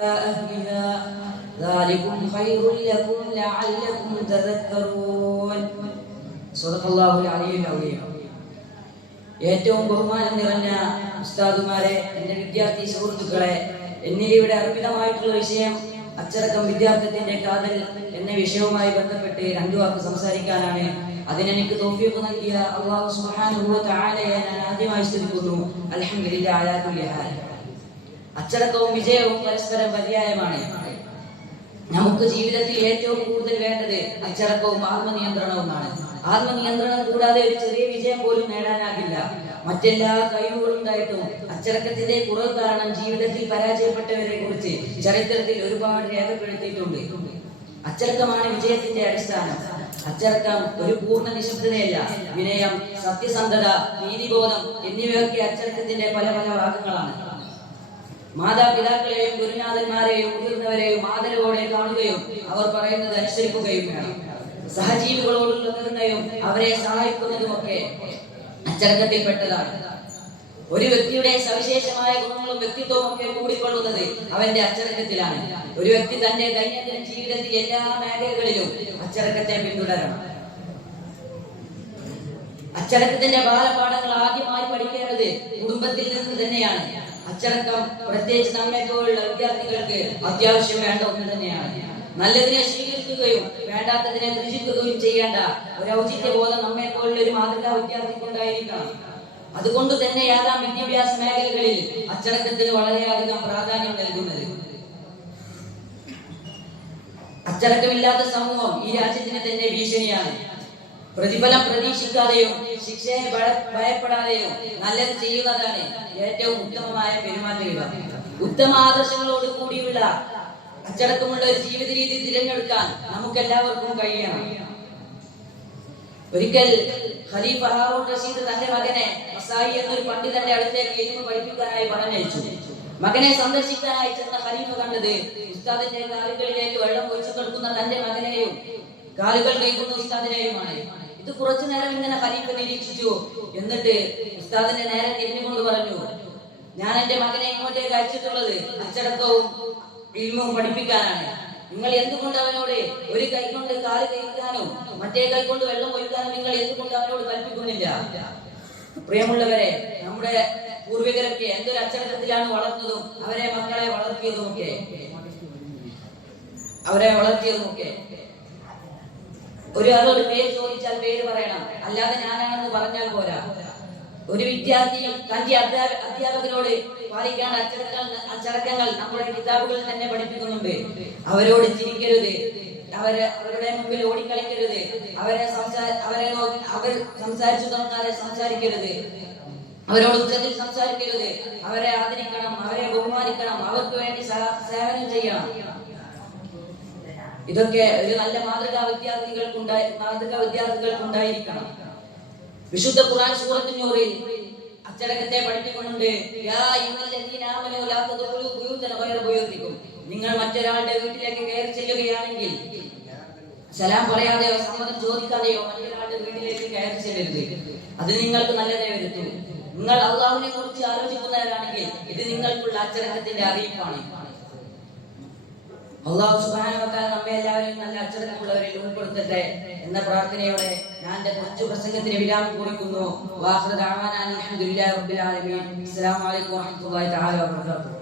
أهلها ذلكم خير لكم لعلكم تذكرون صدق الله العلي العظيم ഏറ്റവും ബഹുമാനം നിറഞ്ഞ ഉസ്താദുമാരെ എൻ്റെ വിദ്യാർത്ഥി സുഹൃത്തുക്കളെ എന്നിവിടെ അർപ്പിതമായിട്ടുള്ള വിഷയം അച്ചടക്കം വിദ്യാർത്ഥിത്തിന്റെ കാതൽ എന്ന വിഷയവുമായി ബന്ധപ്പെട്ട് രണ്ടു വാക്ക് സംസാരിക്കാനാണ് അതിനെനിക്ക് തോഫിയൊക്കെ നൽകിയ അള്ളാഹു സുബ്ഹാനഹു വ തആലയെ ഞാൻ ആദ്യമായി സ്തുതിക്കുന്നു അൽഹംദുലില്ലാഹി അലാ കുല്ലി ഹാൽ അച്ചടക്കവും വിജയവും പരസ്പരം പര്യായമാണ്. നമുക്ക് ജീവിതത്തിൽ ഏറ്റവും കൂടുതൽ വേണ്ടത് അച്ചടക്കവും ആത്മനിയന്ത്രണവുമാണ്. ആത്മനിയന്ത്രണം കൂടാതെ ഒരു ചെറിയ വിജയം പോലും നേടാനാകില്ല. മറ്റെല്ലാ കഴിവുകളും കയറ്റവും അച്ചടക്കത്തിന്റെ കുറവ് കാരണം ജീവിതത്തിൽ പരാജയപ്പെട്ടവരെ കുറിച്ച് ചരിത്രത്തിൽ ഒരുപാട് രേഖപ്പെടുത്തിയിട്ടുണ്ട്. അച്ചടക്കമാണ് വിജയത്തിന്റെ അടിസ്ഥാനം. അച്ചടക്കം ഒരു പൂർണ നിശബ്ദതയല്ല. വിനയം സത്യസന്ധത നീതിബോധം എന്നിവയൊക്കെ അച്ചടക്കത്തിന്റെ പല പല ഭാഗങ്ങളാണ്. മാതാപിതാക്കളെയും ഗുരുനാഥന്മാരെയും മുതിർന്നവരെയും ആദരവോടെ കാണുകയും അവർ പറയുന്നത് അനുസരിക്കുകയും വേണം. സഹജീവികളോടുള്ള നിർണയവും അവരെ സഹായിക്കുന്നതുമൊക്കെ അച്ചടക്കത്തിൽപ്പെട്ടതാണ്. ഒരു വ്യക്തിയുടെ സവിശേഷമായ ഗുണങ്ങളും വ്യക്തിത്വവും ഒക്കെ കൂടിക്കൊള്ളുന്നത് അവന്റെ അച്ചടക്കത്തിലാണ്. ഒരു വ്യക്തി തന്റെ ദൈനംദിന ജീവിതത്തിൽ എല്ലാ മേഖലകളിലും അച്ചടക്കത്തെ പിന്തുടരണം. അച്ചടക്കത്തിന്റെ ബാലപാഠങ്ങൾ ആദ്യമായി പഠിക്കേണ്ടത് കുടുംബത്തിൽ നിന്ന് തന്നെയാണ്. അച്ചടക്കം പ്രത്യേകിച്ച് നമ്മെ പോലുള്ള വിദ്യാർത്ഥികൾക്ക് അത്യാവശ്യം വേണ്ട ഒന്ന് തന്നെയാണ്. നല്ലതിനെ സ്വീകരിക്കുകയും വേണ്ടാത്തതിനെ ത്യജിക്കുകയും ചെയ്യേണ്ട ഒരു ഔചിത്യ ബോധം നമ്മെ പോലുള്ള ഒരു മാതൃകാ വിദ്യാർത്ഥിക്കുണ്ടായിരിക്കണം അതുകൊണ്ട് തന്നെയാകാം വിദ്യാഭ്യാസ മേഖലകളിൽ അച്ചടക്കത്തിന് വളരെയധികം പ്രാധാന്യം നൽകുന്നത്. അച്ചടക്കമില്ലാത്ത സമൂഹം ഈ രാജ്യത്തിന് തന്നെ ഭീഷണിയാണ്. പ്രതിഫലം പ്രതീക്ഷിക്കാതെയോ ശിക്ഷയെ ഭയപ്പെടാതെയോ നല്ലത് ചെയ്യുന്നതാണ് ഏറ്റവും ഉത്തമമായ പെരുമാറ്റം ഉത്തമ ആദർശങ്ങളോട് കൂടിയുള്ള അച്ചടക്കമുള്ള ഒരു ജീവിത രീതി തിരഞ്ഞെടുക്കാൻ നമുക്ക് എല്ലാവർക്കും കഴിയണം. ഒരിക്കൽ ഖലീഫ ഹാറൂൺ റഷീദ് തന്റെ മകനെ മസായി എന്നൊരു പണ്ഡിതന്റെ അടുത്തേക്ക് ഇരുന്ന് പഠിപ്പിക്കാനായി പറഞ്ഞയച്ചു മകനെ സന്ദർശിക്കാനായി ചെന്ന ഖലീഫ കണ്ടത് ഉസ്താദിന്റെ കാലുകളിലേക്ക് വെള്ളം ഒഴിച്ചു കൊടുക്കുന്ന തന്റെ മകനെയും കാലുകൾ കൈക്കുന്ന ഉസ്താദിനെയുമാണ്. ഇത് കുറച്ചു നേരം ഇങ്ങനെ പരീക്ഷ നിരീക്ഷിച്ചു. എന്നിട്ട് ഉസ്താദിന്റെ നേരെ തിരിഞ്ഞുകൊണ്ട് പറഞ്ഞു ഞാൻ എന്റെ മകനെ ഇങ്ങോട്ടേക്ക് അയച്ചിട്ടുള്ളത് അച്ചടക്കവും ഇൽമും പഠിപ്പിക്കാനാണ്. നിങ്ങൾ എന്തുകൊണ്ട് അവനോട് ഒരു കൈ കൊണ്ട് കാൽ കഴിക്കാനോ മറ്റേ കൈ കൊണ്ട് വെള്ളം ഒഴിക്കാനും നിങ്ങൾ എന്തുകൊണ്ട് അവനോട് കൽപ്പിക്കുന്നില്ല? പ്രിയമുള്ളവരെ നമ്മുടെ പൂർവികരൊക്കെ എന്തൊരു അച്ചടക്കത്തിലാണ് വളർന്നതും അവരെ മക്കളെ വളർത്തിയതും ഒക്കെ അവരെ വളർത്തിയതും ഒക്കെ ഒരു ആളോട് പേര് ചോദിച്ചാൽ പേര് പറയണം. അല്ലാതെ ഞാനാണെന്ന് പറഞ്ഞാൽ പോരാ. ഒരു വിദ്യാർത്ഥി തന്റെ അധ്യാപക അധ്യാപകരോട് പാലിക്കേണ്ട അച്ചടക്കങ്ങൾ അച്ചടക്കങ്ങൾ നമ്മുടെ കിതാബുകളിൽ തന്നെ പഠിപ്പിക്കുന്നുണ്ട്. അവരോട് ചിരിക്കരുത്. അവർ അവരുടെ മുമ്പിൽ ഓടിക്കളിക്കരുത്. അവരെ സംസാ അവരെ അവർ സംസാരിച്ചു തുടങ്ങാതെ സംസാരിക്കരുത്. അവരോട് ഉച്ചത്തിൽ സംസാരിക്കരുത്. അവരെ ആദരിക്കണം അവരെ ബഹുമാനിക്കണം അവർക്ക് വേണ്ടി സേവനം ചെയ്യണം. ഇതൊക്കെ ഒരു നല്ല മാതൃകാ വിദ്യാർത്ഥികൾക്കുണ്ടായി മാതൃകാ വിദ്യാർത്ഥികൾക്കുണ്ടായിരിക്കണം വിശുദ്ധ ഖുർആൻ സൂറത്ത് നൂറിൽ അച്ചടക്കത്തെ പഠിപ്പിക്കുന്നുണ്ട്. നിങ്ങൾ മറ്റൊരാളുടെ വീട്ടിലേക്ക് കയറി ചെല്ലുകയാണെങ്കിൽ സലാം പറയാതെയോ സമ്മതം ചോദിക്കാതെയോ മറ്റൊരാളുടെ വീട്ടിലേക്ക് കയറി ചെല്ലരുത്. അത് നിങ്ങൾക്ക് നല്ലതേ വരുത്തൂ. നിങ്ങൾ അള്ളാഹുവിനെ കുറിച്ച് ആലോചിക്കുന്നവരാണെങ്കിൽ ഇത് നിങ്ങൾക്കുള്ള അച്ചടക്കത്തിന്റെ അറിയിപ്പാണ്. അള്ളാഹു സുബാനവത്താൽ നമ്മെ എല്ലാവരെയും നല്ല അച്ചടക്കമുള്ളവരിൽ ഉൾപ്പെടുത്തട്ടെ എന്ന പ്രാർത്ഥനയോടെ ഞാൻ എന്റെ കൊച്ചു പ്രസംഗത്തിന് വിരാമം ആലമീൻ. അസ്സലാമു അലൈക്കും വറഹ്മത്തുള്ളാഹി തആല വബറകാതുഹു.